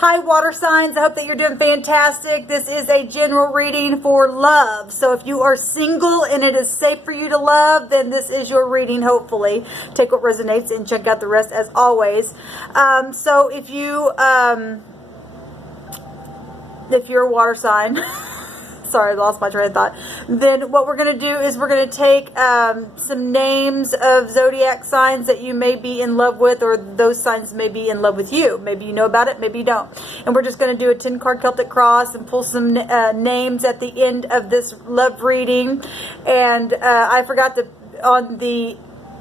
Hi, water signs. I hope that you're doing fantastic. This is a general reading for love. So if you are single and it is safe for you to love, then this is your reading, hopefully. Take what resonates and check out the rest as always. So if you're a water sign, sorry, I lost my train of thought. Then what we're going to do is we're going to take some names of zodiac signs that you may be in love with, or those signs may be in love with you. Maybe you know about it, maybe you don't. And we're just going to do a 10-card Celtic cross and pull some names at the end of this love reading. And I forgot to, on the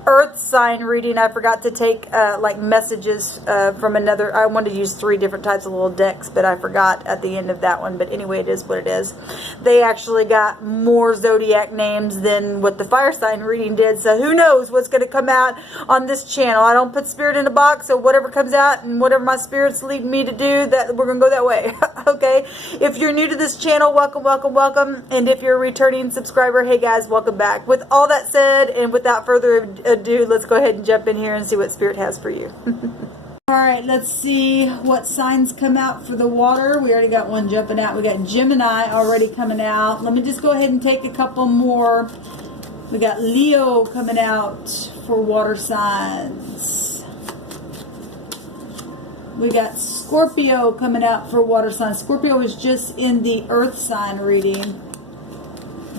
Earth sign reading, I forgot to take like messages from another. I wanted to use 3 different types of little decks, but I forgot at the end of that one. But anyway, it is what it is. They actually got more zodiac names than what the fire sign reading did, so who knows what's going to come out on this channel. I don't put spirit in a box, so whatever comes out and whatever my spirits lead me to do, that we're going to go that way. Okay, if you're new to this channel, welcome, welcome, welcome. And if you're a returning subscriber, hey guys, welcome back. With all that said, and without further ado, let's go ahead and jump in here and see what Spirit has for you. Alright, let's see what signs come out for the water. We already got one jumping out. We got Gemini already coming out. Let me just go ahead and take a couple more. We got Leo coming out for water signs. We got Scorpio coming out for water signs. Scorpio was just in the earth sign reading.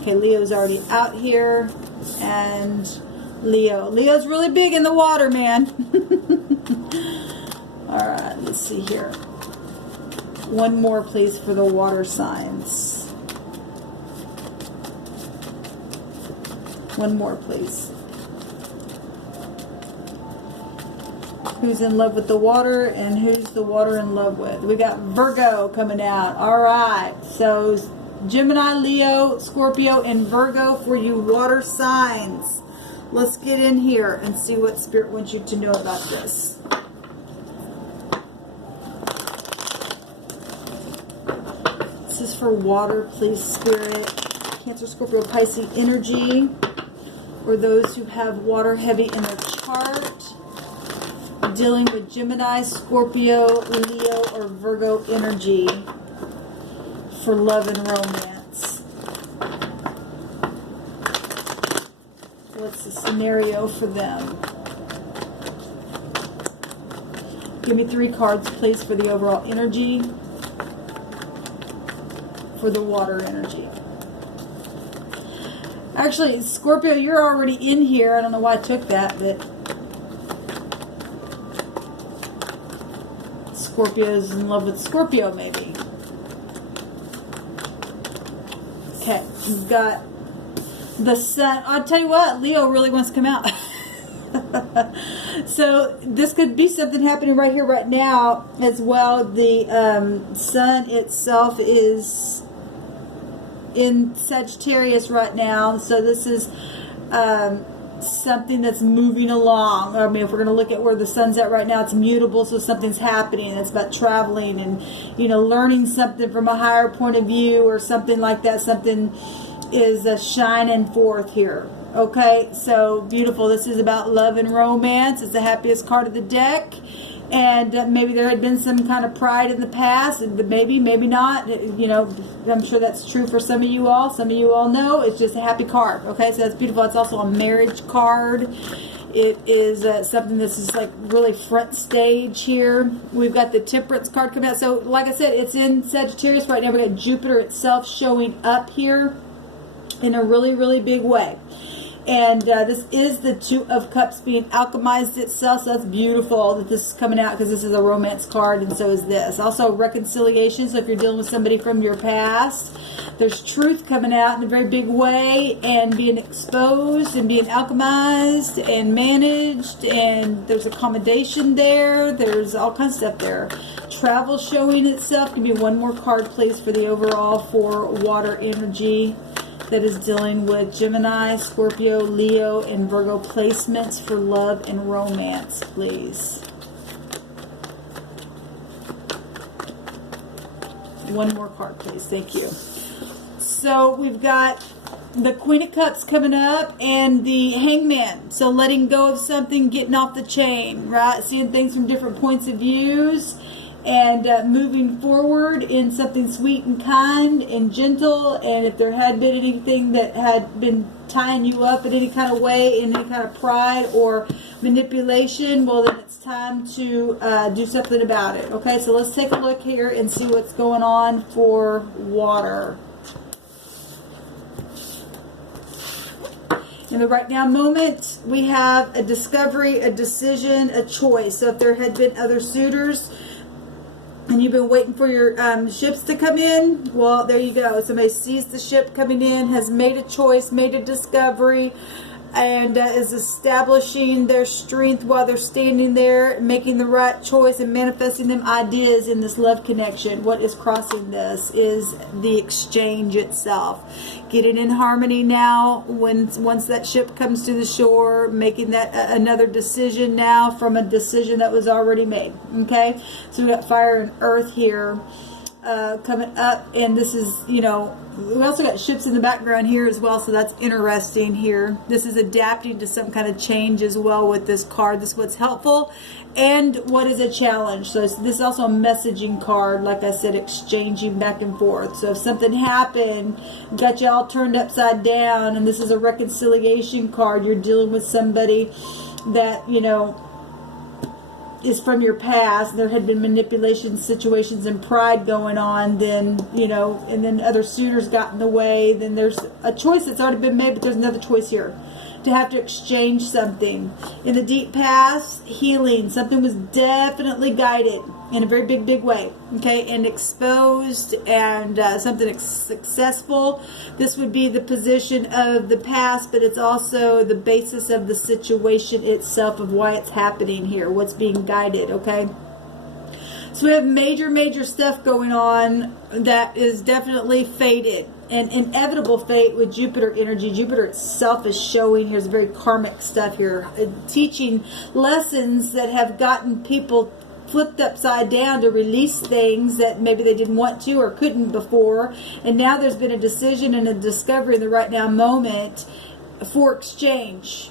Okay, Leo's already out here. And Leo's really big in the water, man. Alright, let's see here. One more, please, for the water signs. One more, please. Who's in love with the water and who's the water in love with? We got Virgo coming out. Alright, so Gemini, Leo, Scorpio, and Virgo for you water signs. Let's get in here and see what Spirit wants you to know about this. This is for water, please, Spirit. Cancer, Scorpio, Pisces energy. Or those who have water heavy in their chart. Dealing with Gemini, Scorpio, Leo, or Virgo energy. For love and romance. What's the scenario for them? Give me 3 cards, please, for the overall energy. For the water energy. Actually, Scorpio, you're already in here. I don't know why I took that, but Scorpio's in love with Scorpio, maybe. Okay, we've got the sun. I'll tell you what, Leo really wants to come out. So this could be something happening right here, right now as well. The sun itself is in Sagittarius right now. So this is something that's moving along. I mean, if we're going to look at where the sun's at right now, it's mutable, so something's happening. It's about traveling and, you know, learning something from a higher point of view or something like that. Something is shining forth here. Okay, so beautiful. This is about love and romance. It's the happiest card of the deck. And maybe there had been some kind of pride in the past, and maybe not. You know, I'm sure that's true for some of you all. Some of you all know it's just a happy card. Okay, so that's beautiful. It's also a marriage card. It is something that's just like really front stage here. We've got the Temperance card coming out. So, like I said, it's in Sagittarius right now. We've got Jupiter itself showing up here in a really, really big way. And this is the 2 of Cups being alchemized itself. So that's beautiful that this is coming out, because this is a romance card, and so is this. Also reconciliation. So if you're dealing with somebody from your past, there's truth coming out in a very big way and being exposed and being alchemized and managed. And there's accommodation there. There's all kinds of stuff there. Travel showing itself. Give me one more card, please, for the overall for water energy. That is dealing with Gemini, Scorpio, Leo, and Virgo placements for love and romance, please. One more card, please. Thank you. So we've got the Queen of Cups coming up and the Hangman. So letting go of something, getting off the chain, right? Seeing things from different points of views. and moving forward in something sweet and kind and gentle. And if there had been anything that had been tying you up in any kind of way, in any kind of pride or manipulation, well, then it's time to do something about it. Okay, so let's take a look here and see what's going on for water. In the right now moment, we have a discovery, a decision, a choice. So if there had been other suitors and you've been waiting for your ships to come in, well, there you go. Somebody sees the ship coming in, has made a choice, made a discovery, and is establishing their strength while they're standing there, making the right choice and manifesting them ideas in this love connection. What is crossing this is the exchange itself. Getting in harmony now once that ship comes to the shore, making that another decision now from a decision that was already made. Okay, so we got fire and earth here coming up, and this is, you know, we also got ships in the background here as well, so that's interesting here. This is adapting to some kind of change as well with this card. This is what's helpful and what is a challenge. So this is also a messaging card, like I said, exchanging back and forth. So if something happened, got you all turned upside down, and this is a reconciliation card, you're dealing with somebody that, you know, is from your past, there had been manipulation situations and pride going on, then, you know, and then other suitors got in the way, then there's a choice that's already been made, but there's another choice here to have to exchange something. In the deep past, healing, something was definitely guided in a very big way, okay, and exposed, and something successful. This would be the position of the past, but it's also the basis of the situation itself, of why it's happening here, what's being guided, okay? So we have major stuff going on that is definitely fated, and inevitable fate with Jupiter energy. Jupiter itself is showing here's very karmic stuff here, teaching lessons that have gotten people flipped upside down to release things that maybe they didn't want to or couldn't before, and now there's been a decision and a discovery in the right now moment for exchange.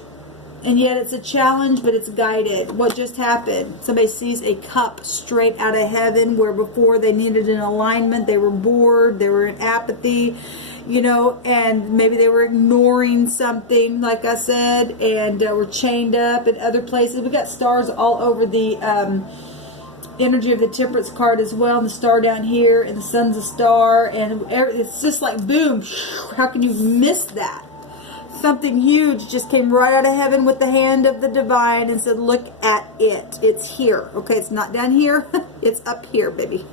And yet it's a challenge, but it's guided. What just happened? Somebody sees a cup straight out of heaven, where before they needed an alignment, they were bored, they were in apathy, you know, and maybe they were ignoring something, like I said, and were chained up in other places. We got stars all over the energy of the Temperance card as well, and the star down here, and the sun's a star, and it's just like boom. How can you miss that? Something huge just came right out of heaven with the hand of the divine and said, look at it. It's here. Okay, it's not down here. It's up here, baby.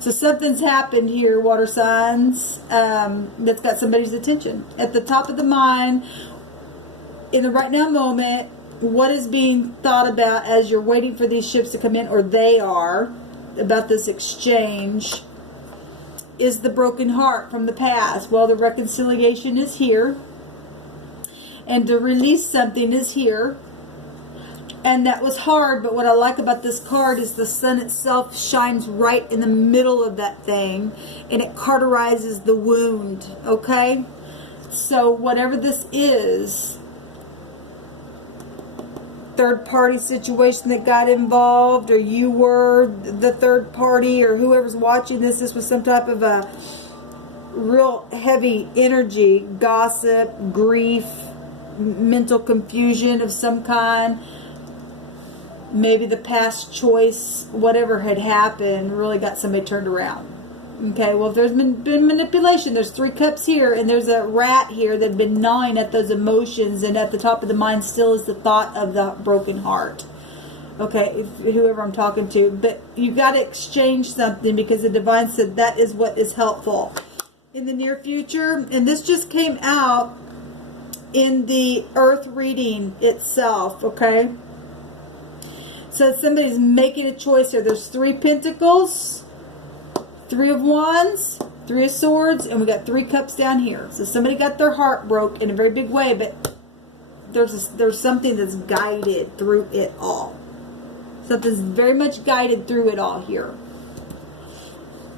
So something's happened here, water signs, that's got somebody's attention. At the top of the mind, in the right now moment, what is being thought about as you're waiting for these ships to come in, or they are, about this exchange, is the broken heart from the past. Well, the reconciliation is here, and to release something is here, and that was hard. But what I like about this card is the sun itself shines right in the middle of that thing, and it cauterizes the wound. Okay, so whatever this is, third party situation that got involved, or you were the third party, or whoever's watching this was some type of a real heavy energy, gossip, grief, mental confusion of some kind. Maybe the past choice, whatever had happened, really got somebody turned around. Okay, well, if there's been manipulation, there's 3 cups here, and there's a rat here that had been gnawing at those emotions, and at the top of the mind still is the thought of the broken heart. Okay, whoever I'm talking to. But you got to exchange something, because the divine said that is what is helpful in the near future. And this just came out in the earth reading itself, okay? So somebody's making a choice here. There's 3 pentacles, 3 of wands, 3 of swords, and we got 3 cups down here. So somebody got their heart broke in a very big way, but there's something that's guided through it all. Something's very much guided through it all here.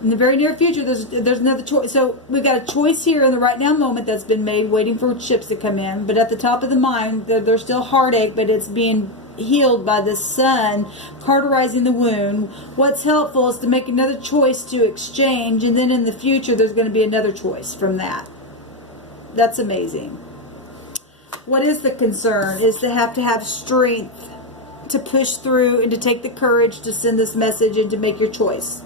In the very near future, there's another choice. So we've got a choice here in the right now moment that's been made, waiting for ships to come in. But at the top of the mind, there's still heartache, but it's being healed by the sun, cauterizing the wound. What's helpful is to make another choice to exchange, and then in the future there's going to be another choice from that. That's amazing. What is the concern? Is to have strength to push through and to take the courage to send this message and to make your choice.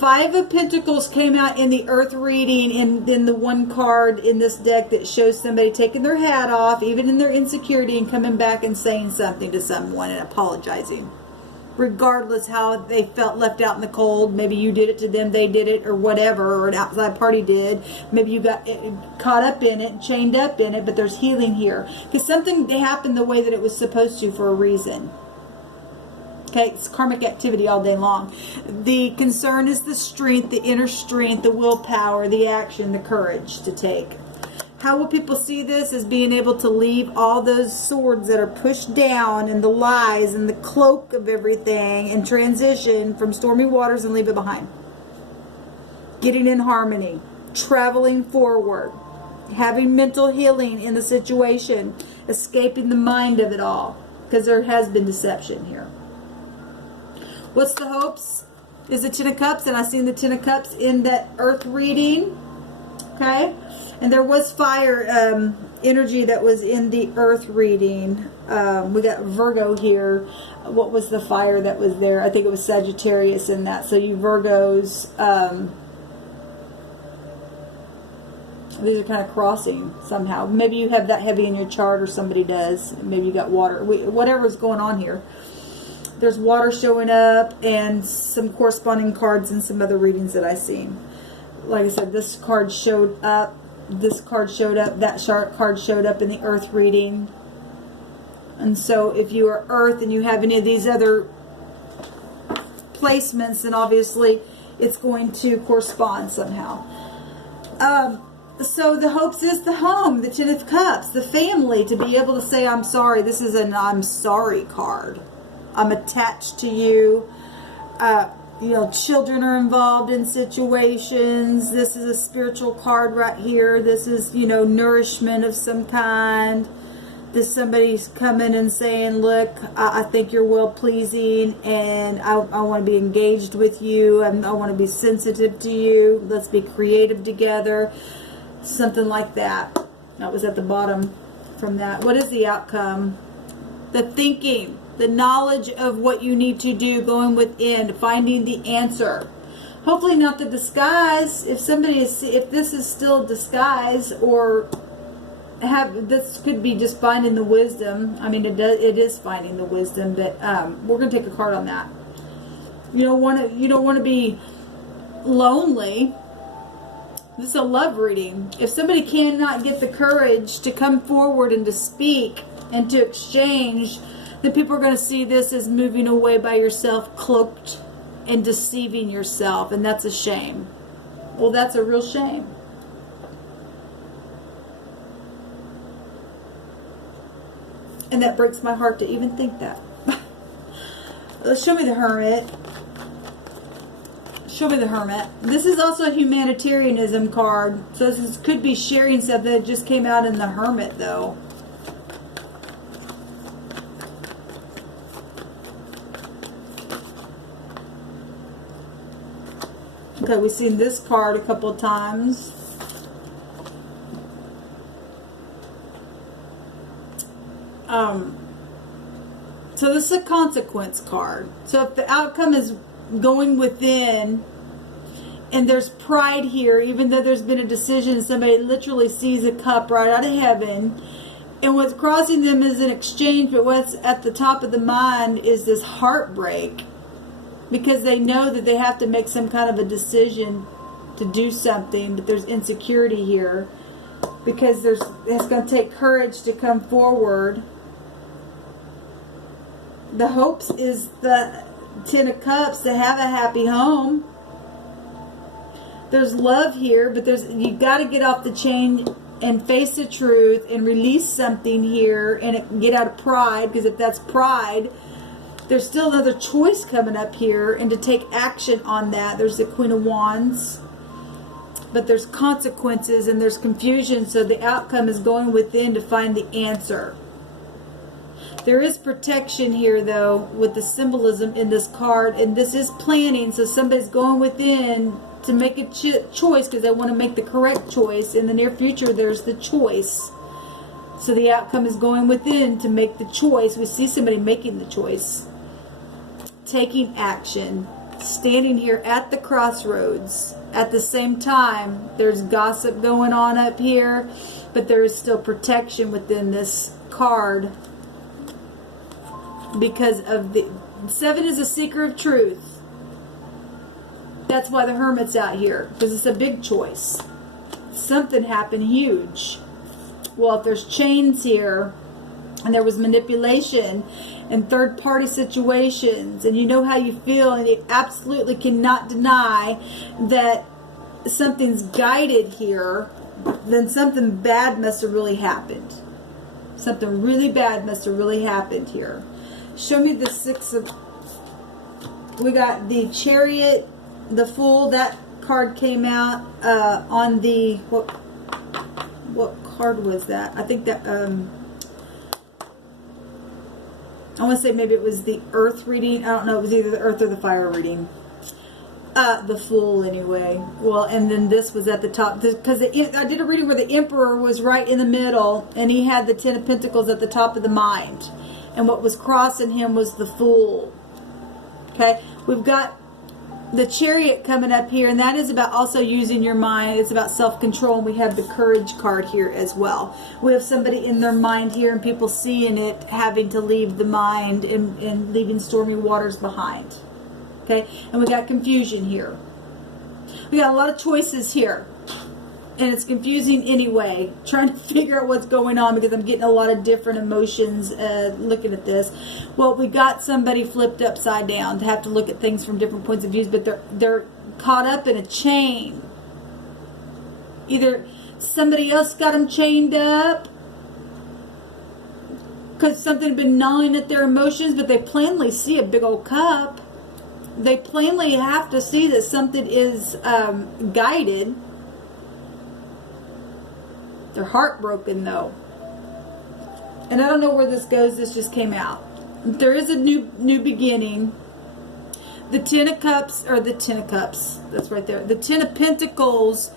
Five of Pentacles came out in the Earth reading, and then the one card in this deck that shows somebody taking their hat off, even in their insecurity, and coming back and saying something to someone and apologizing. Regardless how they felt left out in the cold. Maybe you did it to them, they did it, or whatever, or an outside party did. Maybe you got caught up in it, chained up in it, but there's healing here. Because something happened the way that it was supposed to for a reason. Okay, it's karmic activity all day long. The concern is the strength, the inner strength, the willpower, the action, the courage to take. How will people see this? As being able to leave all those swords that are pushed down and the lies and the cloak of everything and transition from stormy waters and leave it behind. Getting in harmony, traveling forward, having mental healing in the situation, escaping the mind of it all, because there has been deception here. What's the hopes? Is the Ten of Cups, and I've seen the Ten of Cups in that Earth reading. Okay, and there was fire energy that was in the Earth reading. We got Virgo here. What was the fire that was there? I think it was Sagittarius in that. So you Virgos, these are kind of crossing somehow. Maybe you have that heavy in your chart, or somebody does. Maybe you got water. Whatever's going on here. There's water showing up, and some corresponding cards and some other readings that I've seen. Like I said, this card showed up, this card showed up, that card showed up in the Earth reading. And so if you are Earth and you have any of these other placements, then obviously it's going to correspond somehow. So the hopes is the home, the Ten of Cups, the family, to be able to say, I'm sorry. This is an I'm sorry card. I'm attached to you. You know, children are involved in situations. This is a spiritual card right here. This is, you know, nourishment of some kind. This somebody's coming and saying, look, I think you're well-pleasing, and I want to be engaged with you. I want to be sensitive to you. Let's be creative together. Something like that. That was at the bottom from that. What is the outcome? The thinking. The knowledge of what you need to do, going within, finding the answer. Hopefully not the disguise. If this is still disguise, or this could be just finding the wisdom. I mean, it is finding the wisdom, but we're going to take a card on that. You don't want to be lonely. This is a love reading. If somebody cannot get the courage to come forward and to speak and to exchange, then people are going to see this as moving away by yourself, cloaked and deceiving yourself, and that's a shame. Well, that's a real shame. And that breaks my heart to even think that. Let's show me the Hermit. Show me the Hermit. This is also a humanitarianism card, so this could be sharing stuff that just came out in the Hermit, though. Okay, we've seen this card a couple of times. So this is a consequence card. So if the outcome is going within, and there's pride here, even though there's been a decision, somebody literally sees a cup right out of heaven, and what's crossing them is an exchange, but what's at the top of the mind is this heartbreak. Because they know that they have to make some kind of a decision to do something, but there's insecurity here. Because it's going to take courage to come forward. The hopes is the Ten of Cups to have a happy home. There's love here, but you've got to get off the chain and face the truth and release something here and get out of pride. Because if that's pride, there's still another choice coming up here, and to take action on that. There's the Queen of Wands, but there's consequences and there's confusion, so the outcome is going within to find the answer. There is protection here, though, with the symbolism in this card. And this is planning, so somebody's going within to make a choice because they want to make the correct choice. In the near future, there's the choice. So the outcome is going within to make the choice. We see somebody making the choice. Taking action. Standing here at the crossroads. At the same time, there's gossip going on up here, but there is still protection within this card because of the 7 is a seeker of truth. That's why the Hermit's out here, because it's a big choice. Something happened huge. Well, if there's chains here and there was manipulation and third-party situations, and you know how you feel, and you absolutely cannot deny that something's guided here, then something bad must have really happened. Something really bad must have really happened here. Show me the 6 of... We got the Chariot, the Fool. That card came out on the... What card was that? I think that... I want to say maybe it was the Earth reading. I don't know. It was either the Earth or the Fire reading. The Fool, anyway. Well, and then this was at the top. Because I did a reading where the Emperor was right in the middle. And he had the 10 of Pentacles at the top of the mind. And what was crossing him was the Fool. Okay? We've got the Chariot coming up here. And that is about also using your mind. It's about self-control. And we have the Courage card here as well. We have somebody in their mind here. And people seeing it, having to leave the mind and leaving stormy waters behind. Okay, and we got confusion here. We got a lot of choices here. And it's confusing anyway. Trying to figure out what's going on because I'm getting a lot of different emotions looking at this. Well, we got somebody flipped upside down to have to look at things from different points of views, but they're caught up in a chain. Either somebody else got them chained up because something had been gnawing at their emotions, but they plainly see a big old cup. They plainly have to see that something is guided. They're heartbroken, though. And I don't know where this goes. This just came out. There is a new beginning. The 10 of Cups, or the 10 of Cups, that's right there. The 10 of Pentacles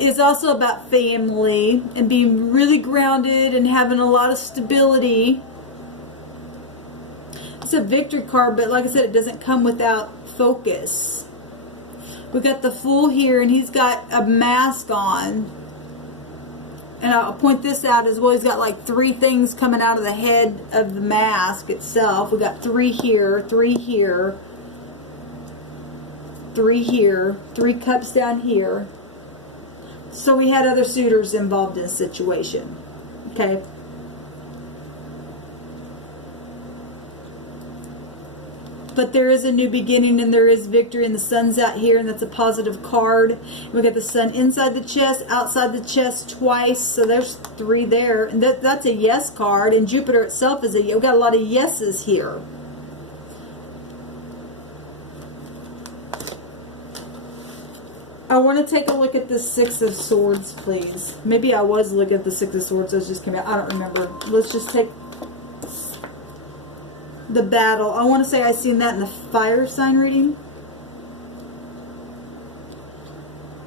is also about family and being really grounded and having a lot of stability. It's a victory card, but like I said, it doesn't come without focus. We got the Fool here, and he's got a mask on. And I'll point this out as well. He's got like 3 things coming out of the head of the mask itself. We got 3 here, 3 here, 3 here, 3 cups down here. So we had other suitors involved in the situation. Okay. But there is a new beginning and there is victory, and the Sun's out here, and that's a positive card. We got the Sun inside the chest, outside the chest twice, so there's 3 there. And that's a yes card, and Jupiter itself is we've got a lot of yeses here. I want to take a look at the 6 of Swords, please. Maybe I was looking at the 6 of Swords, those just came out. I don't remember. Let's just take the Battle. I want to say I seen that in the Fire sign reading.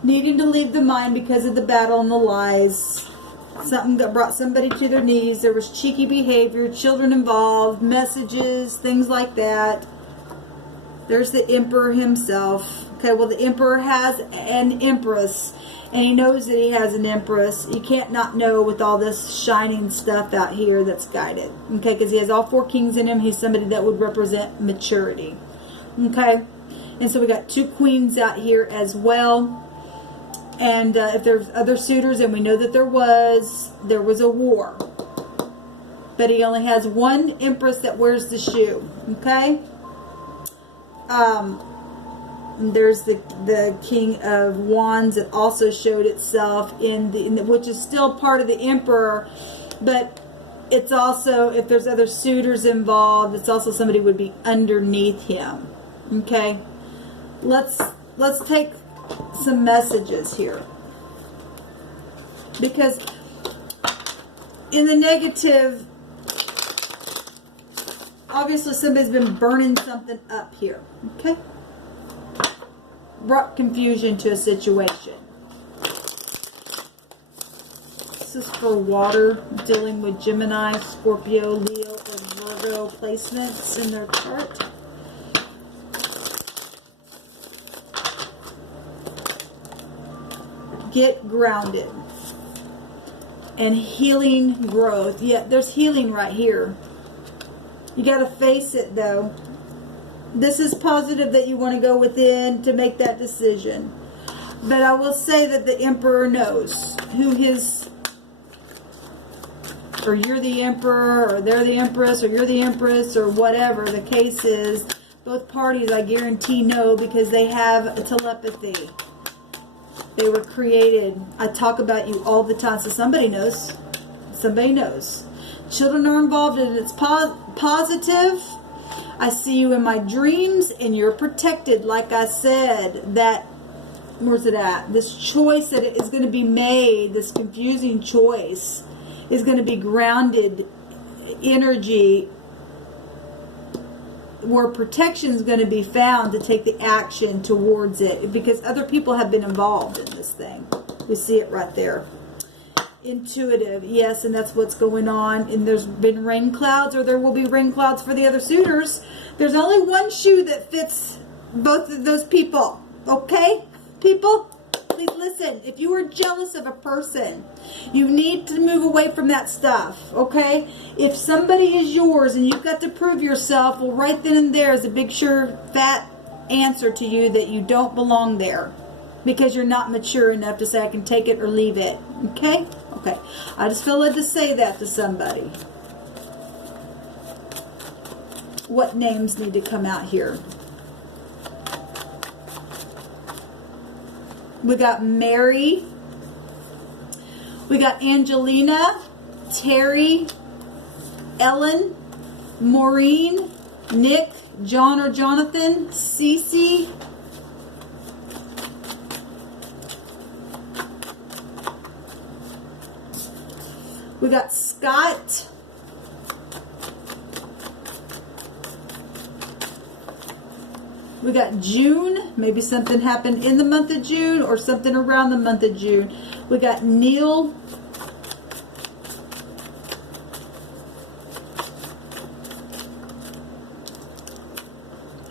Needing to leave the mind because of the battle and the lies. Something that brought somebody to their knees. There was cheeky behavior, children involved, messages, things like that. There's the Emperor himself. Okay, well, the Emperor has an Empress, and he knows that he has an Empress. You can't not know with all this shining stuff out here that's guided. Okay, because he has all 4 kings in him. He's somebody that would represent maturity. Okay, and so we got 2 queens out here as well. And if there's other suitors, and we know that there was a war. But he only has 1 Empress that wears the shoe. Okay? There's the King of Wands that also showed itself which is still part of the Emperor, but it's also, if there's other suitors involved, it's also somebody would be underneath him. Okay, let's take some messages here, because in the negative obviously somebody's been burning something up here. Okay? Brought confusion to a situation. This is for water, dealing with Gemini, Scorpio, Leo, or Virgo placements in their chart. Get grounded. And healing growth. Yeah, there's healing right here. You got to face it, though. This is positive that you want to go within to make that decision. But I will say that the Emperor knows who his... or you're the Emperor, or they're the Empress, or you're the Empress, or whatever the case is. Both parties, I guarantee, know because they have a telepathy. They were created. I talk about you all the time, so somebody knows. Somebody knows. Children are involved, and it's positive. I see you in my dreams, and you're protected. Like I said, that, where's it at? This choice that is going to be made, this confusing choice, is going to be grounded energy where protection is going to be found to take the action towards it, because other people have been involved in this thing. We see it right there. Intuitive, yes, and that's what's going on. And there's been rain clouds, or there will be rain clouds for the other suitors. There's only one shoe that fits both of those people. Okay, people? Please listen. If you are jealous of a person, you need to move away from that stuff, okay? If somebody is yours and you've got to prove yourself, well, right then and there is a big, sure, fat answer to you that you don't belong there because you're not mature enough to say, I can take it or leave it, okay? Okay. I just feel led to say that to somebody. What names need to come out here? We got Mary. We got Angelina, Terry, Ellen, Maureen, Nick, John or Jonathan, Cece. We got Scott. We got June. Maybe something happened in the month of June or something around the month of June. We got Neil.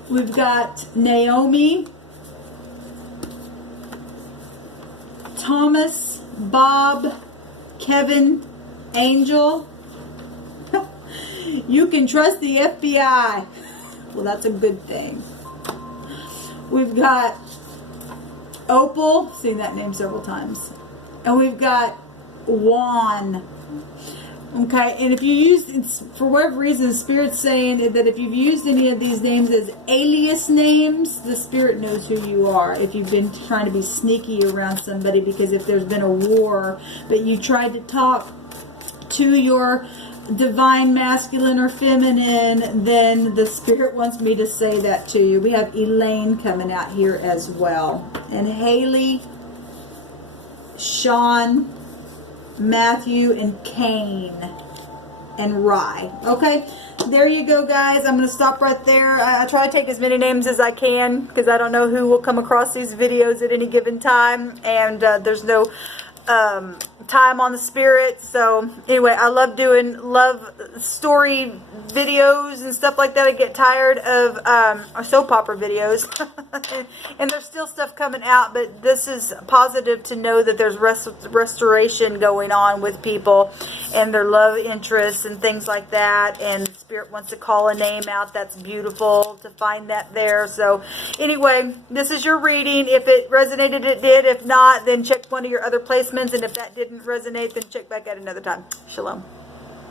We've got Naomi. Thomas. Bob. Kevin. Angel. You can trust the FBI. Well, that's a good thing. We've got Opal, seen that name several times. And we've got Juan. Okay, and if you use, for whatever reason, Spirit's saying that if you've used any of these names as alias names, the Spirit knows who you are. If you've been trying to be sneaky around somebody, because if there's been a war, but you tried to talk to your divine masculine or feminine, then the Spirit wants me to say that to you. We have Elaine coming out here as well. And Haley, Sean, Matthew, and Cain, and Rye. Okay, there you go, guys. I'm going to stop right there. I try to take as many names as I can because I don't know who will come across these videos at any given time. And there's no time on the Spirit. So anyway, I love doing story videos and stuff like that. I get tired of soap opera videos and there's still stuff coming out, but this is positive to know that there's restoration going on with people and their love interests and things like that, and the Spirit wants to call a name out. That's beautiful to find that there. So anyway, this is your reading. If it resonated, it did. If not, then check one of your other placements, and if that didn't resonate, then check back at another time. Shalom.